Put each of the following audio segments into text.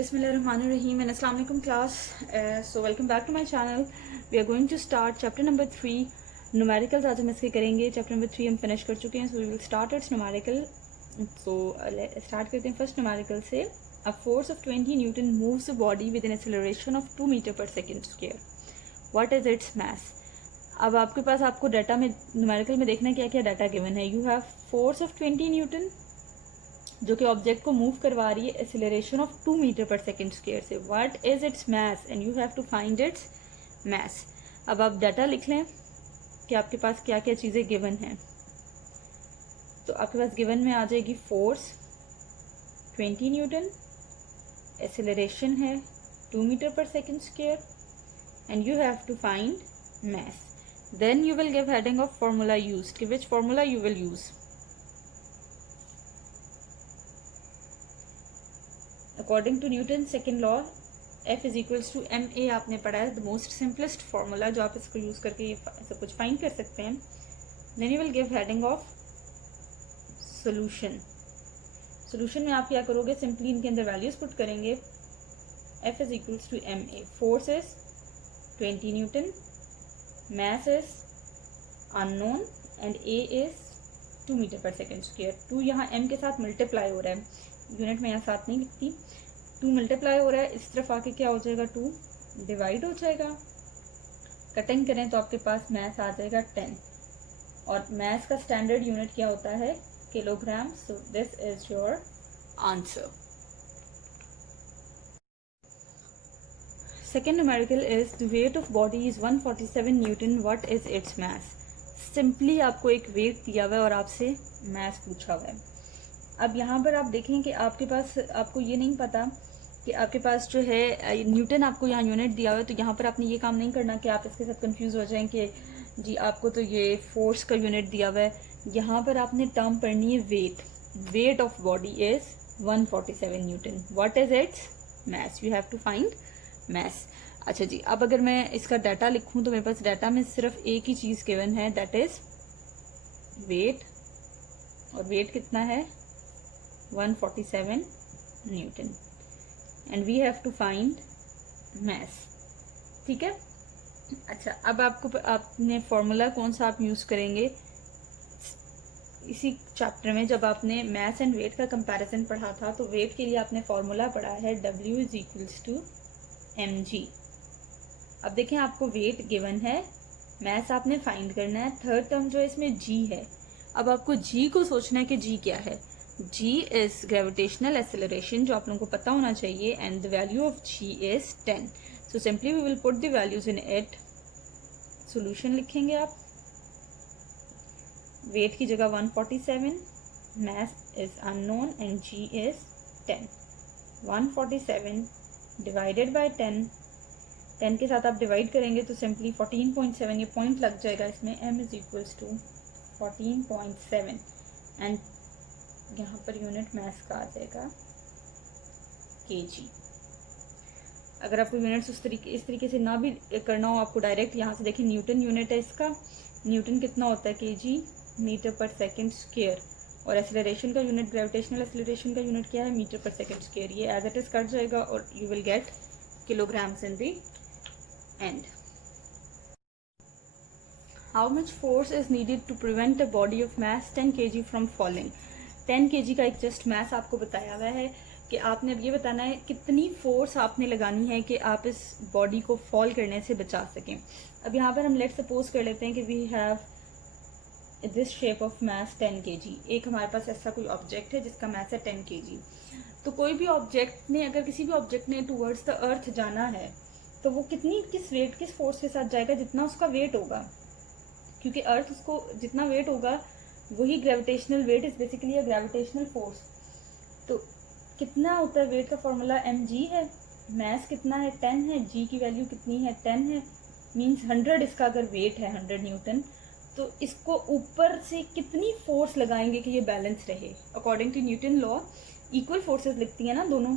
Bismillahirrahmanirrahim and Assalamu alaikum class. So welcome back to my channel. We are going to start chapter number 3 numericals. आज हम इसके करेंगे. chapter number 3 हम finish कर चुके हैं, so we will start its numerical. So start करते हैं first numerical से. A force of 20 Newton moves a body with an acceleration of 2 meter per second square. What is its mass? अब आपके पास आपको डाटा में न्यूमेरिकल में देखना है क्या क्या डाटा गिवन है. You have force of 20 newton जो कि ऑब्जेक्ट को मूव करवा रही है acceleration of 2 metre per second square से. What is its mass and you have to find its mass. अब आप डाटा लिख लें कि आपके पास क्या क्या चीज़ें गिवन हैं. तो आपके पास गिवन में आ जाएगी फोर्स 20 न्यूटन, एक्सेलरेशन है 2 metre per second square and you have to find mass. Then you will give heading of formula used कि which formula you will use. According to Newton second law F is equals to ma आपने पढ़ा है, the most simplest formula जो आप इसको use करके ये सब कुछ फाइंड कर सकते हैं. Then you will give heading of solution. Solution में आप क्या करोगे, सिंपली इनके अंदर वैल्यूज पुट करेंगे. F is equals to ma, force is 20 newton, mass is unknown and a is 2 metre per second square. 2 यहाँ m के साथ मल्टीप्लाई हो रहा है, यूनिट में यहाँ साथ नहीं लिखती. 2 मल्टीप्लाई हो रहा है, इस तरफ आके क्या हो जाएगा, 2 डिवाइड हो जाएगा. कटिंग करें तो आपके पास मैथ आ जाएगा 10 और मैथ का स्टैंडर्ड यूनिट क्या होता है, kilogram. So this is your answer. Second numerical is the weight of body is 147 Newton. What is its mass? Simply आपको एक weight दिया हुआ है और आपसे mass पूछा हुआ है. अब यहाँ पर आप देखें कि आपके पास, आपको ये नहीं पता कि आपके पास जो है न्यूटन आपको यहाँ यूनिट दिया हुआ है, तो यहाँ पर आपने ये काम नहीं करना कि आप इसके साथ कंफ्यूज हो जाएं कि जी आपको तो ये फोर्स का यूनिट दिया हुआ है. यहाँ पर आपने टर्म पढ़नी है weight. Weight of body is 147 newton. What is its mass? You have to find mass. अच्छा जी, अब अगर मैं इसका डाटा लिखूं तो मेरे पास डाटा में सिर्फ एक ही चीज गिवन है, दैट इज वेट. और वेट कितना है, 147 newton and we have to find mass. ठीक है. अच्छा, अब आपने फॉर्मूला कौन सा आप यूज करेंगे इसी चैप्टर में. जब आपने मैस एंड वेट का कंपैरिजन पढ़ा था तो वेट के लिए आपने फॉर्मूला पढ़ा है W is equals to mg. अब देखें आपको वेट गिवन है, मैस आपने फाइंड करना है. थर्ड टर्म जो है इसमें g है. अब आपको g को सोचना है कि g क्या है. g इज ग्रेविटेशनल एक्सेलरेशन जो आप लोगों को पता होना चाहिए and the value of g is 10. So simply we will put the values in it. Solution लिखेंगे आप. वेट की जगह 147, mass is unknown and g is 10. 147 divided by 10. 10 के साथ आप डिवाइड करेंगे तो सिंपली 14.7 ये पॉइंट लग जाएगा इसमें. m is equals to 14.7 and यहाँ पर यूनिट मैस का आ जाएगा kg. अगर आपको यूनिट्स इस तरीके से ना भी करना हो, आपको डायरेक्ट यहाँ से देखिए न्यूटन यूनिट है इसका. न्यूटन कितना होता है, kg metre per second square. और एक्सेलरेशन का यूनिट, ग्रेविटेशनल एक्सेलरेशन का यूनिट क्या है, मीटर पर सेकेंड स्क्वायर. ये एज इट इज कट जाएगा और you will get kilograms in the end. How much force is needed to prevent a body of mass 10 kg from falling? 10 kg का एक just mass आपको बताया हुआ है कि आपने अब ये बताना है कितनी फोर्स आपने लगानी है कि आप इस बॉडी को फॉल करने से बचा सकें. अब यहाँ पर हम लेट सपोज कर लेते हैं कि we have this shape of mass 10 kg. एक हमारे पास ऐसा कोई ऑब्जेक्ट है जिसका मास है 10 kg. तो कोई भी ऑब्जेक्ट ने, अगर किसी भी ऑब्जेक्ट ने टूवर्ड्स द अर्थ जाना है तो वो किस वेट, किस फोर्स के साथ जाएगा, जितना उसका वेट होगा. क्योंकि अर्थ उसको जितना वेट होगा वही gravitational weight is basically a gravitational force. तो कितना होता है वेट का फॉर्मूला mg है. मैस कितना है, 10 है. g की वैल्यू कितनी है, 10 है. मीन्स 100 इसका अगर वेट है 100 न्यूटन, तो इसको ऊपर से कितनी फोर्स लगाएंगे कि ये बैलेंस रहे. According to Newton law equal forces लिखती है ना दोनों,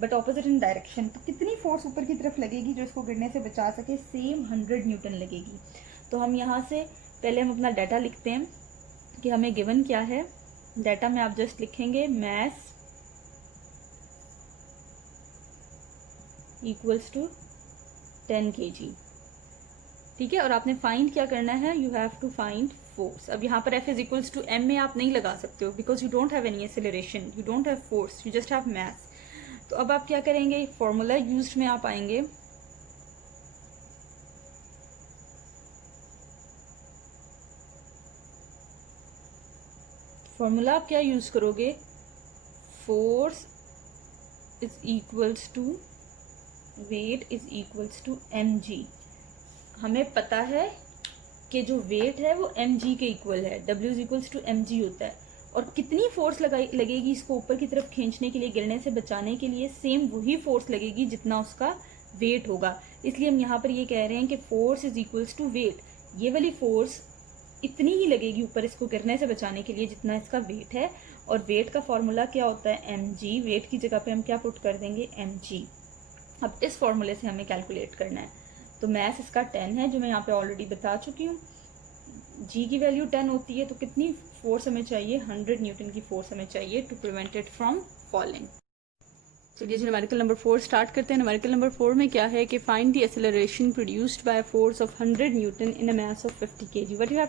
बट ऑपोजिट इन डायरेक्शन. तो कितनी फोर्स ऊपर की तरफ लगेगी जो इसको गिरने से बचा सके, सेम 100 न्यूटन लगेगी. तो हम यहाँ से पहले हम अपना डाटा लिखते हैं कि हमें गिवन क्या है. डाटा में आप जस्ट लिखेंगे मैस इक्वल्स टू 10 kg। ठीक है, और आपने फाइंड क्या करना है, you have to find force. अब यहाँ पर F is equals to m में आप नहीं लगा सकते हो because you don't have any acceleration, you don't have force, you just have mass. तो अब आप क्या करेंगे, फॉर्मूला यूज्ड में आप आएंगे, फॉर्मूला आप क्या यूज करोगे, force is equals to weight is equals to mg। हमें पता है कि जो वेट है वो mg के इक्वल है, W is equals to mg होता है। और कितनी फोर्स लगेगी इसको ऊपर की तरफ खींचने के लिए, गिरने से बचाने के लिए, सेम वही फोर्स लगेगी जितना उसका वेट होगा। इसलिए हम यहाँ पर ये कह रहे हैं कि force is equals to weight. ये वाली फोर्स इतनी ही लगेगी ऊपर इसको गिरने से बचाने के लिए जितना इसका वेट है। और वेट का फॉर्मूला क्या होता है, mg। वेट की जगह पे हम क्या पुट कर देंगे, mg। अब इस फॉर्मूले से हमें कैलकुलेट करना है। तो मैथ इसका 10 है, जो मैं यहाँ पे ऑलरेडी बता चुकी हूँ। g की वैल्यू 10 होती है, तो कितनी फोर्स हमें चाहिए, 100 न्यूटन की फोर्स हमें चाहिए to prevent it from falling. चलिए जी, न्यूमेरिकल नंबर 4 स्टार्ट करते हैं। न्यूमेरिकल नंबर 4 में क्या है कि find the acceleration produced by force of 100 newton in a mass of 50 kg। What you have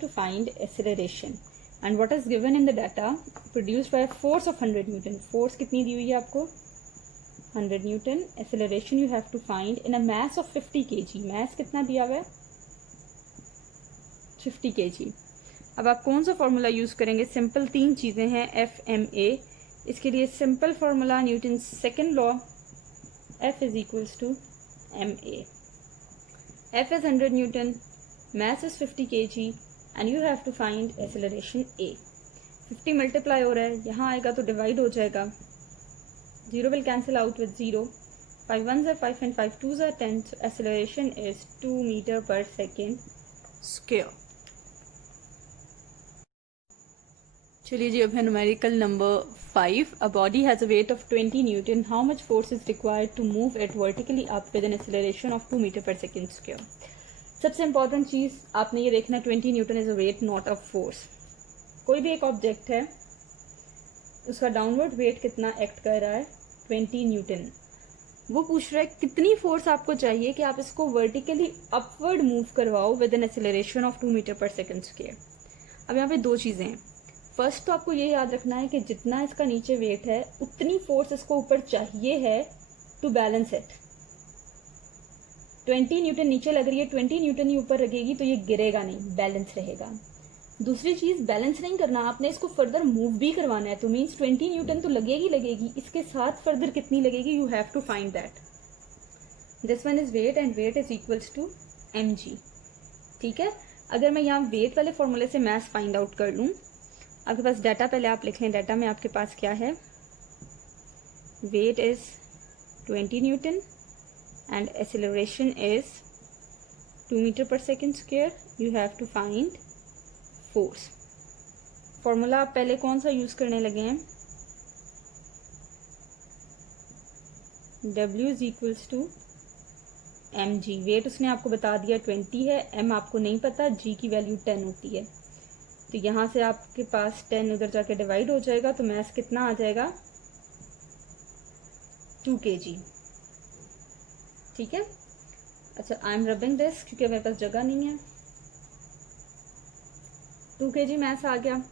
to find acceleration and what is given in the data, produced by force of 100 newton. Force कितनी दी हुई है आपको, 100 newton. Acceleration you have to find in a mass of 50 kg। Mass कितना दिया हुआ है, 50 kg। अब आप कौन सा फॉर्मूला यूज करेंगे, सिंपल 3 चीजें हैं, FMA। इसके लिए simple formula Newton second law, F is equals to MA। F is 100 newton, mass is 50 kg and you have to find acceleration A। 50 multiply हो रहा है, यहाँ आएगा तो डिवाइड हो जाएगा, 0 will cancel out with 0, 5 1s are 5 and 5 2s are 10, so acceleration is 2 meter per second square। चलिए जी, अब है numerical number 5। A body has a weight of 20 newton, how much force is required to move it vertically up with an acceleration of 2 metre per second square. सबसे important चीज आपने ये देखना, 20 newton is a weight not a force. कोई भी एक object है, उसका डाउनवर्ड वेट कितना एक्ट कर रहा है, 20 न्यूटन। वो पूछ रहा है कितनी फोर्स आपको चाहिए कि आप इसको वर्टिकली अपवर्ड मूव करवाओ with an acceleration of 2 metre per second square. अब यहाँ पे 2 चीजें हैं। फर्स्ट तो आपको ये याद रखना है कि जितना इसका नीचे वेट है उतनी फोर्स इसको ऊपर चाहिए है टू बैलेंस इट। 20 न्यूटन नीचे लग रही है, 20 न्यूटन ही ऊपर लगेगी तो ये गिरेगा नहीं, बैलेंस रहेगा। दूसरी चीज, बैलेंस नहीं करना, आपने इसको फर्दर मूव भी करवाना है, तो मीन्स 20 न्यूटन तो लगेगी, इसके साथ फर्दर कितनी लगेगी, you have to find that. This one is weight and weight is equals to mg। ठीक है, अगर मैं यहाँ वेट वाले फॉर्मूले से मास फाइंड आउट कर लूँ, आपके पास डाटा पहले आप लिख लें, डाटा में आपके पास क्या है, weight is 20 Newton and acceleration is 2 metre per second square. You have to find force. Formula आप पहले कौन सा यूज करने लगे हैं, W is equals to mg। Weight उसने आपको बता दिया 20 है, m आपको नहीं पता, g की वैल्यू 10 होती है, तो यहाँ से आपके पास 10 उधर जाके डिवाइड हो जाएगा, तो मास कितना आ जाएगा, 2 kg। ठीक है, अच्छा आई एम रबिंग दिस क्योंकि मेरे पास जगह नहीं है। 2 kg मास आ गया।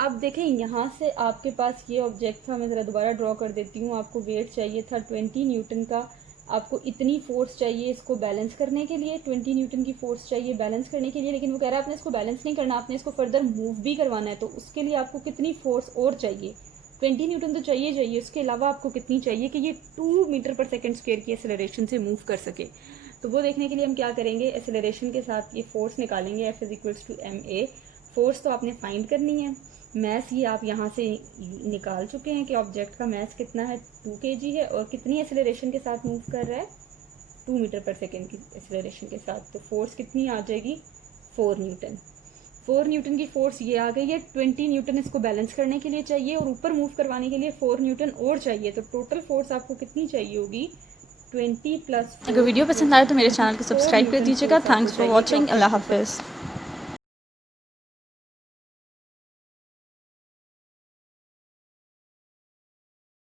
अब देखें, यहाँ से आपके पास ये ऑब्जेक्ट था, मैं ज़रा दोबारा ड्रॉ कर देती हूँ। आपको वेट चाहिए था 20 न्यूटन का, आपको इतनी फोर्स चाहिए इसको बैलेंस करने के लिए, 20 न्यूटन की फोर्स चाहिए बैलेंस करने के लिए, लेकिन वो कह रहा है आपने इसको बैलेंस नहीं करना, आपने इसको फर्दर मूव भी करवाना है, तो उसके लिए आपको कितनी फोर्स और चाहिए, 20 न्यूटन तो चाहिए, उसके अलावा आपको कितनी चाहिए कि ये 2 मीटर पर सेकेंड स्क्वायर की एक्सेलरेशन से मूव कर सके। तो वो देखने के लिए हम क्या करेंगे, एक्सेलरेशन के साथ ये फोर्स निकालेंगे, F is equals to MA। Force तो आपने फाइंड करनी है, मैस ये आप यहाँ से निकाल चुके हैं कि ऑब्जेक्ट का मैस कितना है, 2 kg है, और कितनी एक्सेलरेशन के साथ मूव कर रहा है, 2 मीटर पर सेकेंड की एक्सेलरेशन के साथ। तो फोर्स कितनी आ जाएगी, 4 न्यूटन। 4 न्यूटन की फोर्स ये आ गई है। 20 न्यूटन इसको बैलेंस करने के लिए चाहिए और ऊपर मूव करवाने के लिए 4 न्यूटन और चाहिए, तो टोटल फोर्स आपको कितनी चाहिए होगी, 20 प्लस। अगर वीडियो पसंद आए तो मेरे चैनल को सब्सक्राइब कर दीजिएगा। Thanks for watching. अल्लाह हाफिज़।